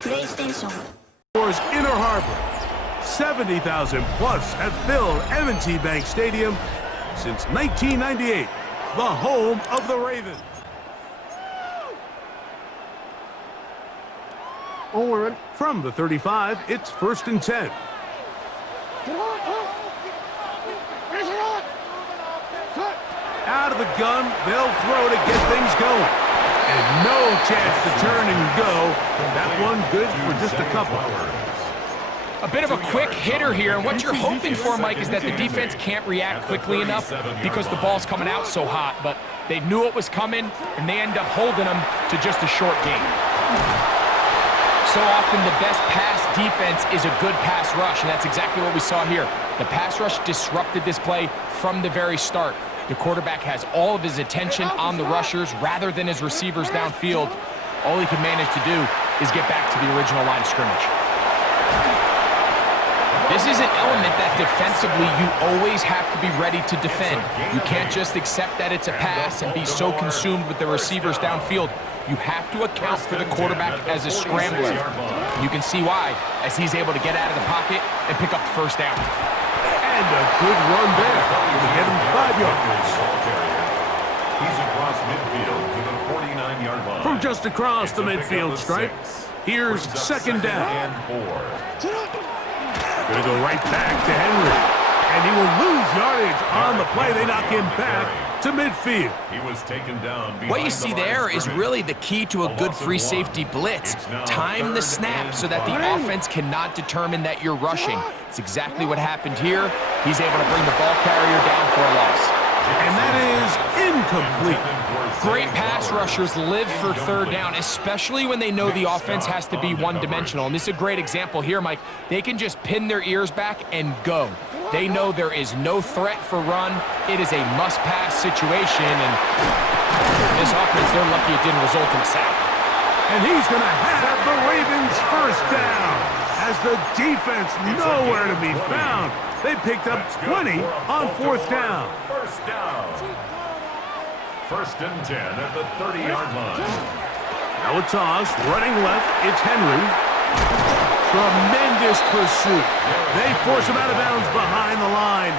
PlayStation. Inner Harbor. 70,000 plus have filled M&T Bank Stadium since 1998, the home of the Ravens. From the 35, it's 1st and 10. Out of the gun, they'll throw to get things going. And no chance to turn and go. That one good for just a couple. A bit of a quick hitter here, and what you're hoping for, Mike, is that the defense can't react quickly enough because the ball's coming out so hot, but they knew it was coming, and they end up holding them to just a short game. So often the best pass defense is a good pass rush, and that's exactly what we saw here. The pass rush disrupted this play from the very start. The quarterback has all of his attention on the rushers rather than his receivers downfield. All he can manage to do is get back to the original line of scrimmage. This is an element that defensively you always have to be ready to defend. You can't just accept that it's a pass and be so consumed with the receivers downfield. You have to account for the quarterback as a scrambler. You can see why, as he's able to get out of the pocket and pick up the first down. And a good run there to get him 5 yards. He's across midfield to the 49-yard line. From just across the midfield stripe, here's 2nd down. Gonna go right back to Henry. And he will lose yardage on the play. They knock him back to midfield. He was taken down. What you see there is really the key to a good free safety blitz. Time the snap so that the offense cannot determine that you're rushing. It's exactly what happened here. He's able to bring the ball carrier down for a loss. And that is incomplete. Great pass rushers live for 3rd down, especially when they know the offense has to be one-dimensional. And this is a great example here, Mike. They can just pin their ears back and go. They know there is no threat for run. It is a must-pass situation, and this offense, they're lucky it didn't result in a sack. And he's going to have the Ravens 1st down as the defense nowhere to be found. They picked up 20 on 4th down. 1st down. 1st and 10 at the 30-yard line. Now a toss, running left, it's Henry. Tremendous pursuit. They force him out of bounds behind the line.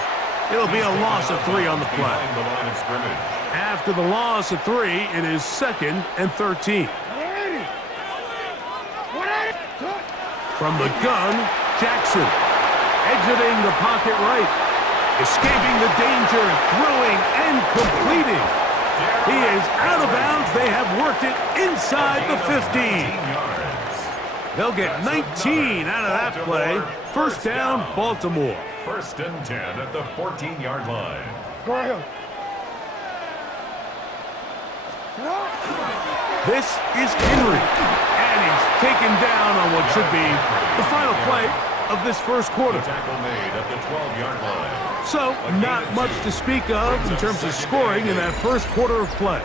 It'll be a loss of 3 on the play. After the loss of 3, it is 2nd and 13. From the gun, Jackson. Exiting the pocket right. Escaping the danger, throwing and completing. He is out of bounds. They have worked it inside the 15. They'll get 19 out of that play. 1st down, Baltimore. 1st and 10 at the 14-yard line. This is Henry. And he's taken down on what should be the final play of this 1st quarter. Tackle made at the 12-yard line. So, not much to speak of in terms of scoring in that 1st quarter of play.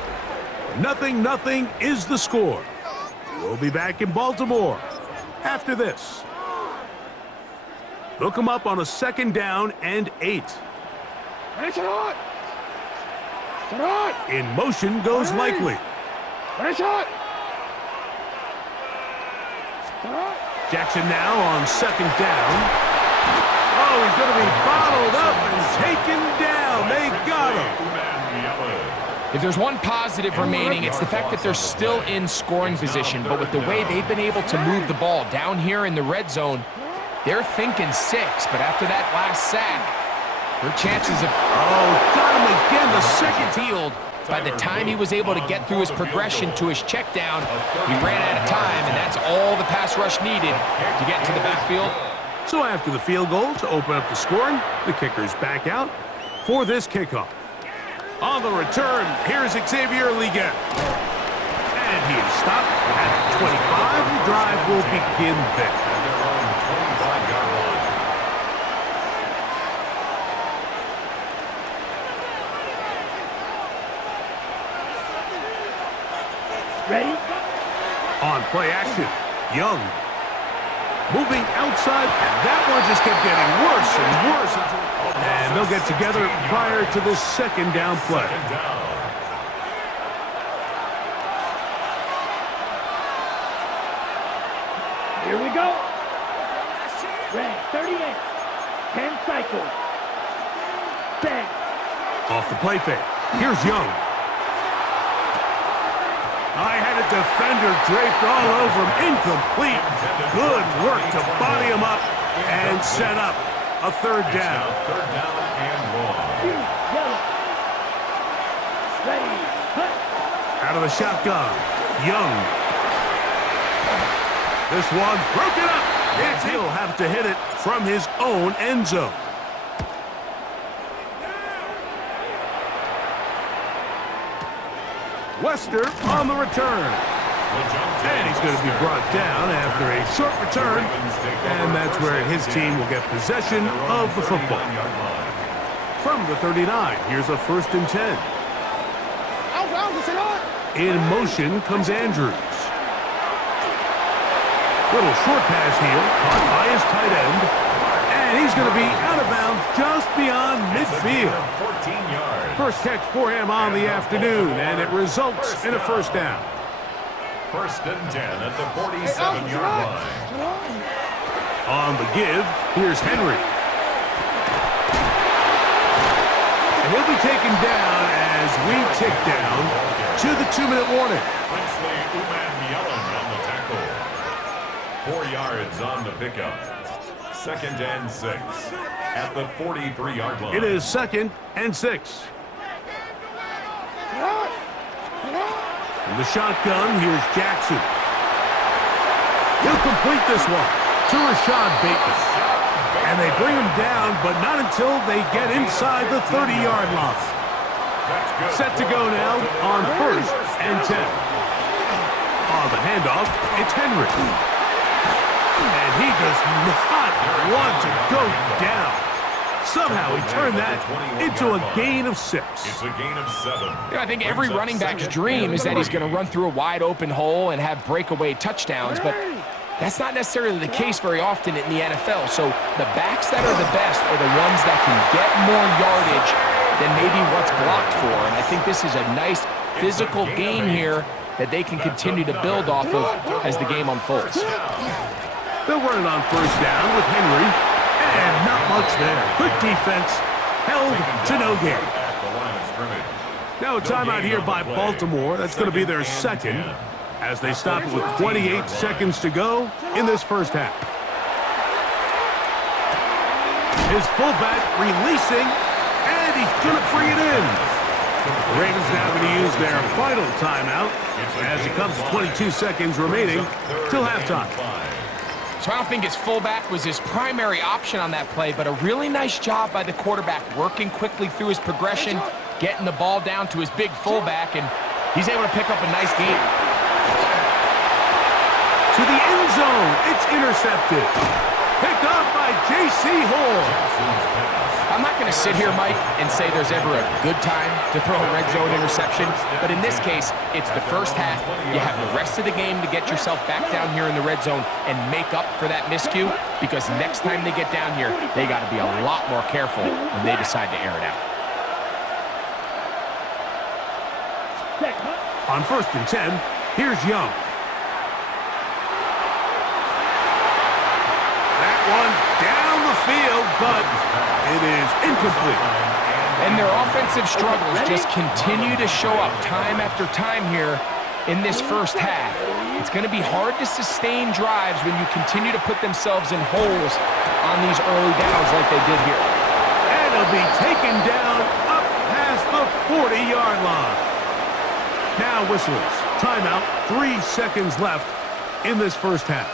0-0 is the score. We'll be back in Baltimore after this. They'll come up on a 2nd down and 8. In motion goes Likely. Jackson now on 2nd down. Oh, he's going to be bottled up and taken down. They got him. If there's one positive remaining, it's the fact that they're still in scoring position. But with the way they've been able to move the ball down here in the red zone, they're thinking 6. But after that last sack, their chances of... Oh, got him again, the 2nd field. By the time he was able to get through his progression to his check down, he ran out of time, and that's all the pass rush needed to get into the backfield. So after the field goal to open up the scoring, the kicker's back out for this kickoff. On the return, here's Xavier Liga. And he is stopped at 25. The drive will begin there. Ready? On play action, Young. Moving outside, and that one just kept getting worse and worse. And they'll get together prior to this 2nd down play. Here we go. Red 38. 10 cycles. Set. Off the play fake. Here's Young. I had a defender draped all over him. Incomplete. Good work to body him up and set up a third down. Third down and long. Yellow. Ready. Hunt. Out of the shotgun. Young. This one broken up. He'll have to hit it from his own end zone. Wester on the return. And he's going to be brought down after a short return. And that's where his team will get possession of the football. From the 39, here's a 1st and 10. In motion comes Andrews. Little short pass here, caught by his tight end. And he's going to be out of bounds just beyond midfield. 14 yards. First catch for him on the afternoon, and it results in a 1st down. 1st and 10 at the 47-yard line. On the give, here's Henry. And he'll be taken down as we tick down to the 2-minute warning. Princely Uman-Yellen on the tackle. 4 yards on the pickup. 2nd and 6 at the 43-yard line. It is 2nd and 6. In the shotgun, here's Jackson. He'll complete this one to Rashad Bateman. And they bring him down, but not until they get inside the 30-yard line. Set to go now on 1st and 10. On the handoff, it's Henry. And he does not want to go down. Somehow he turned that into a gain of 6. It's a gain of 7. I think every running back's dream is that he's going to run through a wide open hole and have breakaway touchdowns, but that's not necessarily the case very often in the NFL. So the backs that are the best are the ones that can get more yardage than maybe what's blocked for. And I think this is a nice physical game here that they can continue to build off of as the game unfolds. They'll run it on 1st down with Henry. And not much there. Quick defense, held to no gain. Now a timeout here by Baltimore. That's going to be their 2nd as they stop it with 28 seconds to go in this 1st half. His fullback releasing, and he's going to bring it in. The Ravens now going to use their final timeout as it comes to 22 seconds remaining till halftime. So I don't think his fullback was his primary option on that play, but a really nice job by the quarterback working quickly through his progression, getting the ball down to his big fullback, and he's able to pick up a nice gain. To the end zone, it's intercepted. Picked off by J.C. Hall. I'm not going to sit here, Mike, and say there's ever a good time to throw a red zone interception, but in this case, it's the 1st half. You have the rest of the game to get yourself back down here in the red zone and make up for that miscue, because next time they get down here, they got to be a lot more careful when they decide to air it out. On 1st and 10, here's Young. That one down the field, but it is incomplete. And their offensive struggles just continue to show up time after time here in this 1st half. It's going to be hard to sustain drives when you continue to put themselves in holes on these early downs like they did here. And it'll be taken down up past the 40-yard line. Now whistles. Timeout. 3 seconds left in this 1st half.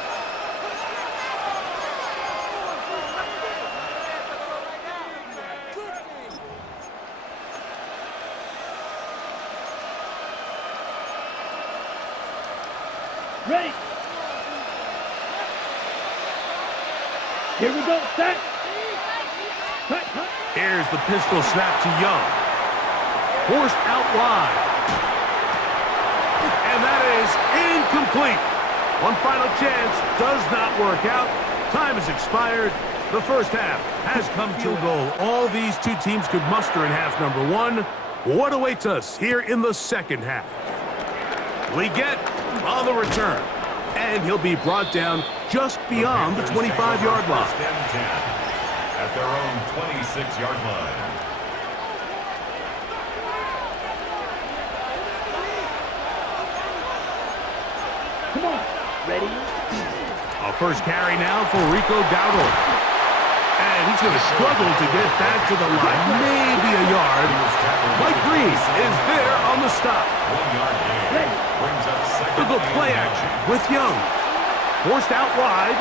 Ready. Here we go. Set. Here's the pistol snap to Young. Forced out wide. And that is incomplete. One final chance does not work out. Time has expired. The 1st half has come to a goal. All these two teams could muster in half number 1. What awaits us here in the 2nd half? We get on the return And he'll be brought down just beyond the 25-yard line. First and 10 at their own 26-yard line. Come on. Ready? A first carry now for Rico Dowdle. And he's going to struggle to get back to the line. Maybe a yard. Mike Reese is there on the stop. 1 yard gain. Brings up second. Good play action with Young. Forced out wide.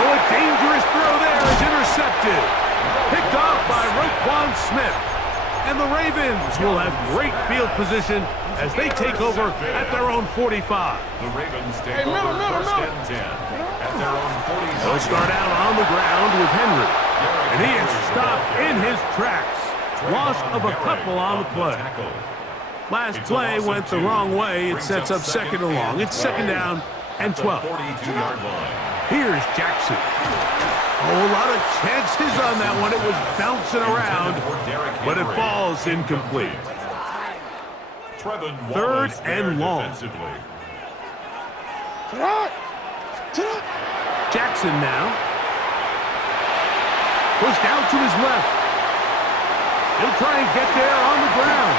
Oh, a dangerous throw there is intercepted. Picked off by Roquan Smith. And the Ravens will have great field position as they take over at their own 45. The Ravens take over first and 10 at their own 45. They'll start out on the ground with Henry. And he is stopped in his tracks. Loss of a couple on the play. Last play went the wrong way. It sets up second and long. It's second down and 12. 42-yard line. Here's Jackson. Oh, a lot of chances on that one. It was bouncing around, but it falls incomplete. Third and long. Jackson now. Pushed out to his left. He'll try and get there on the ground.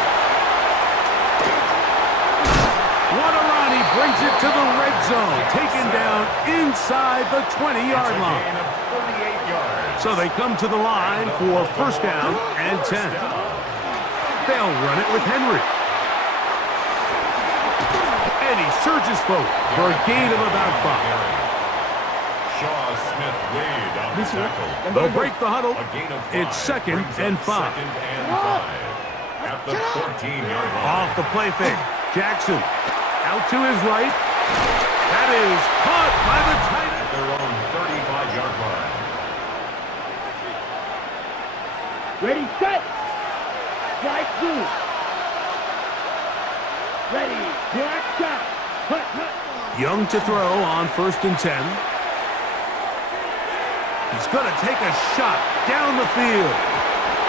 What a run. He brings it to the red zone. Taken down inside the 20-yard line. So they come to the line for first down and 10. They'll run it with Henry. And he surges forward for a gain of about 5. Shaw Smith Wade on the tackle. They'll break the huddle. A gain of 5. It's second and 5. Second and 5 at the 14-yard line. Off the play fake. Jackson out to his right. That is caught by the tight end. At their own 35-yard line. Ready, set. Fly through. Ready, black shot. Hut, hut. Young to throw on first and 10. He's going to take a shot down the field.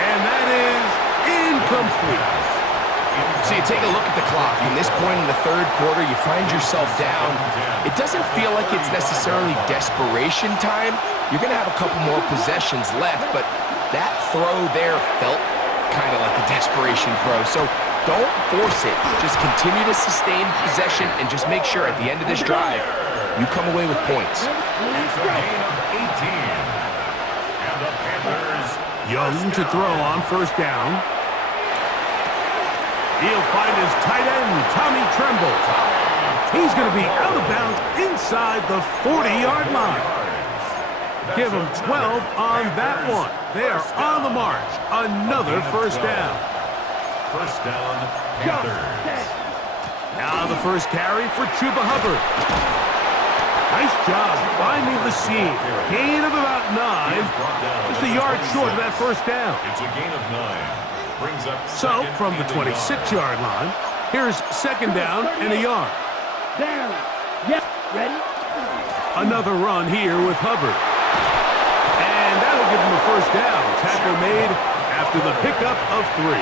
And that is incomplete. So you take a look at the clock. In this point in the third quarter, you find yourself down. It doesn't feel like it's necessarily desperation time. You're going to have a couple more possessions left, but that throw there felt kind of like a desperation throw. So don't force it. Just continue to sustain possession and just make sure at the end of this drive, you come away with points. It's a gain of 18. And the Panthers. Young to throw on first down. He'll find his tight end, Tommy Tremble. He's going to be out of bounds inside the 40-yard line. Give him 12 on that one. They are on the march. Another first down. First down, Panthers. Now the first carry for Chuba Hubbard. Nice job finding the seam. Gain of about 9. Just a yard short of that first down. It's a gain of 9. Brings up So from the 26-yard line, here's second down and a yard. Down. Yep. Ready? Another run here with Hubbard. And that'll give him a first down. Tackle made after the pickup of 3.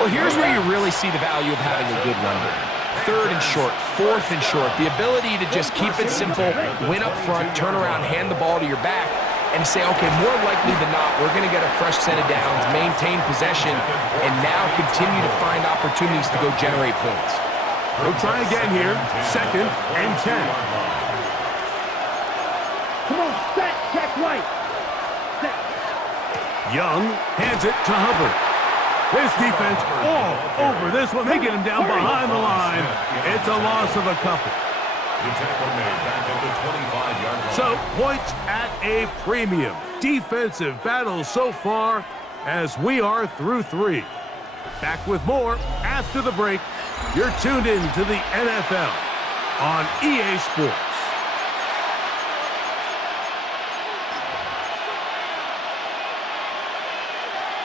Well, here's where you really see the value of having a good run game. Third and short, fourth and short. The ability to just keep it simple, win up front, turn around, hand the ball to your back, and say, okay, more likely than not, we're going to get a fresh set of downs, maintain possession, and now continue to find opportunities to go generate points. We'll try again here. Second and 10. Come on, set. Check right. Set. Young hands it to Hubbard. This defense all over this one. They get him down behind the line. It's a loss of a couple. The tackle made back at the 25-yard line. So points at a premium. Defensive battle so far as we are through 3. Back with more after the break. You're tuned in to the NFL on EA Sports.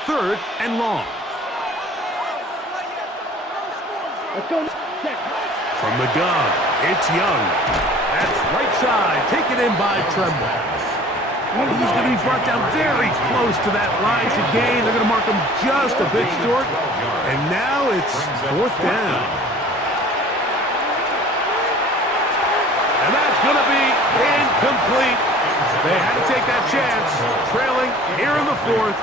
Third and long. Let's go. Check. From the gun, it's Young. That's right side, taken in by Tremble. He's going to be brought down very close to that line to gain. They're going to mark him just a bit short. And now it's fourth down. incomplete. They had to take that chance, trailing here in the fourth,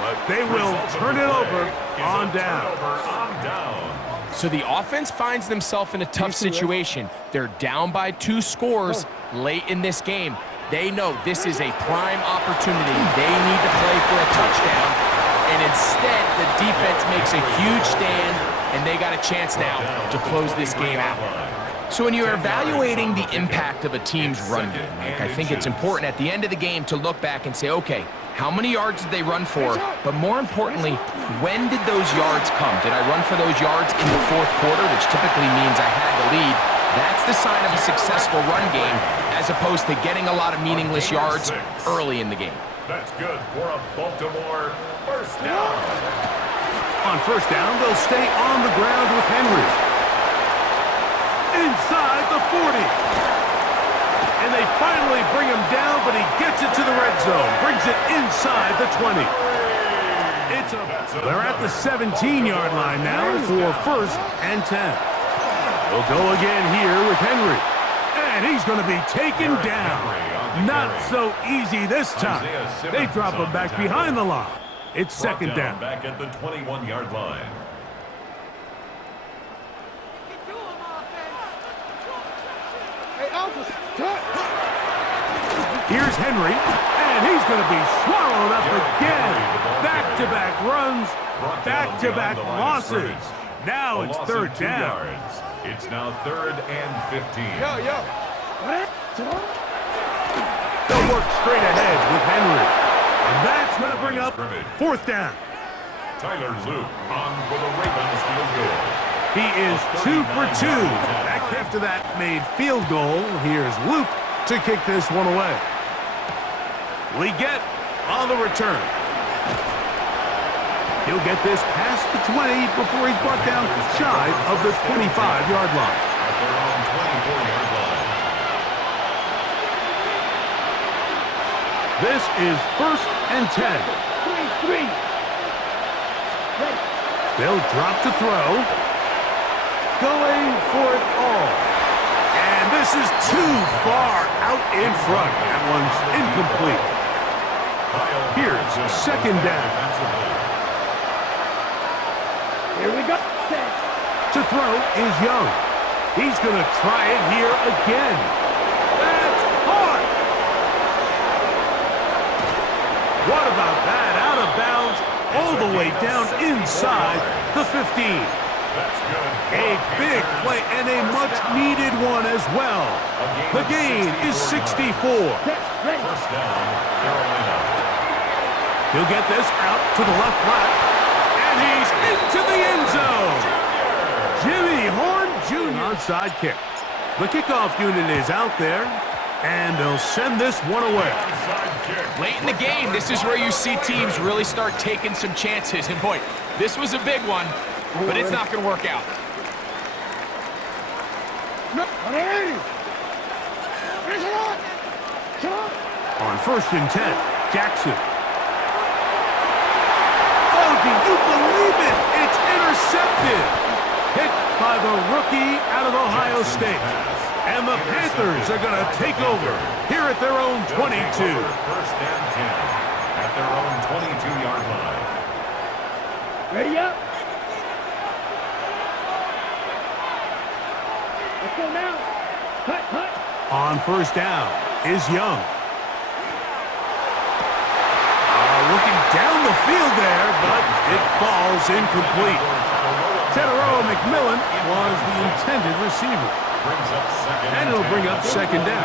but they will turn it over on down. So the offense finds themselves in a tough situation. They're down by 2 scores late in this game. They know this is a prime opportunity. They need to play for a touchdown, and instead the defense makes a huge stand, and they got a chance now to close this game out. So when you're evaluating the impact of a team's run game, Mike, I think it's important at the end of the game to look back and say, okay, how many yards did they run for? But more importantly, when did those yards come? Did I run for those yards in the fourth quarter, which typically means I had the lead? That's the sign of a successful run game, as opposed to getting a lot of meaningless yards early in the game. That's good for a Baltimore first down. On first down, they'll stay on the ground with Henry. Inside the 40. And they finally bring him down, but he gets it to the red zone. Brings it inside the 20. They're at the 17-yard line now for first and 10. They'll go again here with Henry. And he's going to be taken down. Not so easy this time. They drop him back behind the line. It's second down. Back at the 21-yard line. Here's Henry, and he's going to be swallowed up again. Back-to-back runs, back-to-back losses. Now it's third down. It's now 3rd and 15. They'll work straight ahead with Henry. And that's going to bring up fourth down. Tyler Luke on for the Ravens field goal. He is 2 for 2. After that made field goal, here's Luke to kick this one away. We get on the return. He'll get this past the 20 before he's brought down shy of the 25-yard line. At their own 24-yard line. This is first and 10. They'll drop to throw. Going for it all. And this is too far out in front. That one's incomplete. Here's second down. Here we go. To throw is Young. He's going to try it here again. That's hard. What about that? Out of bounds, all the way down inside the 15. That's good. A big play and a much-needed one as well. The gain is 64. First down, Carolina. He'll get this out to the left flat, and he's into the end zone. Jimmy Horn Jr. onside kick. The kickoff unit is out there, and they'll send this one away. Late in the game, this is where you see teams really start taking some chances. And boy, this was a big one, but it's not going to work out. On first and 10, Jackson. Oh, do you believe it? It's intercepted. Hit by the rookie out of Ohio State. And the Panthers are going to take over here at their own 22. First and 10 at their own 22-yard line. Ready up. Let's go now. Cut, cut. On first down is Young. Looking down the field there, but it falls incomplete. Tedero McMillan was the intended receiver. And it'll bring up second down.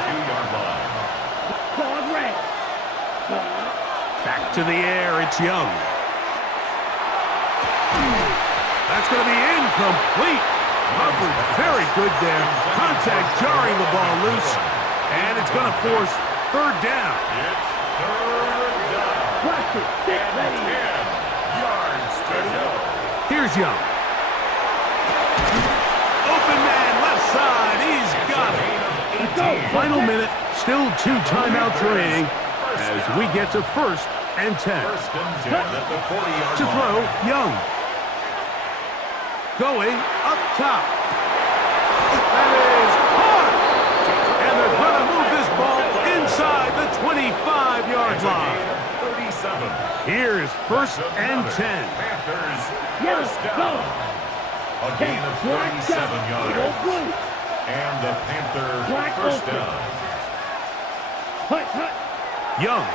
Back to the air, it's Young. That's going to be incomplete. Covered very good there. Contact jarring the ball loose. And it's going to force third down. It's third down. Watch it. Sit ready. 10 yards to go. Here's Young. Open man, left side. He's got it. Let's go. Final minute, still 2 timeouts remaining as we get to first and 10. First and 10 at the 40-yard To throw, Young. Going up top. That is hard. And they're going to move this ball inside first and 10. Panthers Yes, first go. down. A gain of 37 yards. And the Panther first down. Hut, hut. Young.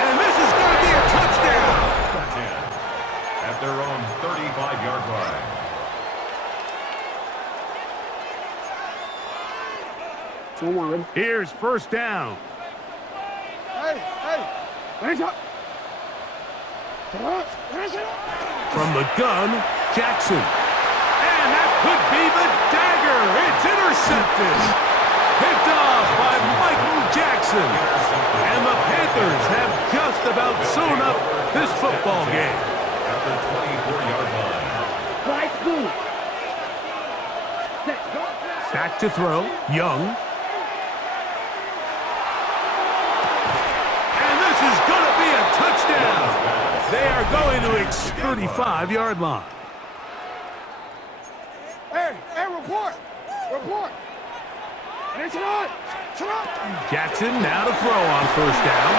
And this is going to be a touchdown. 10 at their own 35-yard line. Here's first down. From the gun, Jackson. And that could be the dagger. It's intercepted. Picked off by Michael Jackson. And the Panthers have just about sewn up this football game. At the 24-yard line. Right move. Set, go. Back to throw, Young. And this is going to be a touchdown. They are going to its 35-yard line. Hey, report. Jackson now to throw on first down.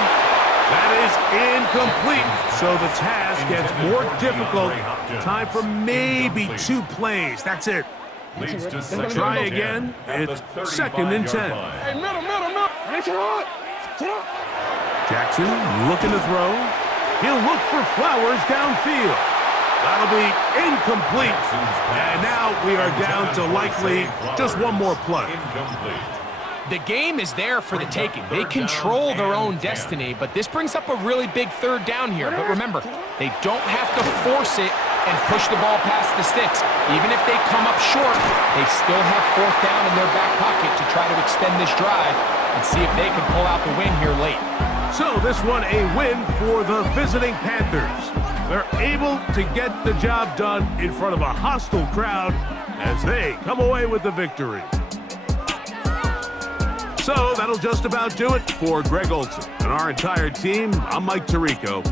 That is incomplete, so the task gets more difficult. Time for maybe 2 plays. That's it. Leads to second Try and again. 10 at the It's second and 10. 35-yard line. Hey, middle. Jackson looking to throw. He'll look for Flowers downfield. That'll be incomplete. And now we are down to likely just one more play. Incomplete. The game is there for the taking. They control their own destiny, but this brings up a really big third down here. But remember, they don't have to force it and push the ball past the sticks. Even if they come up short, they still have fourth down in their back pocket to try to extend this drive and see if they can pull out the win here late. So this one a win for the visiting Panthers. They're able to get the job done in front of a hostile crowd as they come away with the victory. So that'll just about do it for Greg Olson and our entire team. I'm Mike Tirico.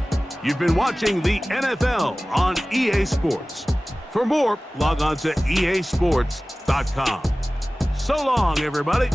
You've been watching the NFL on EA Sports. For more, log on to easports.com. So long, everybody.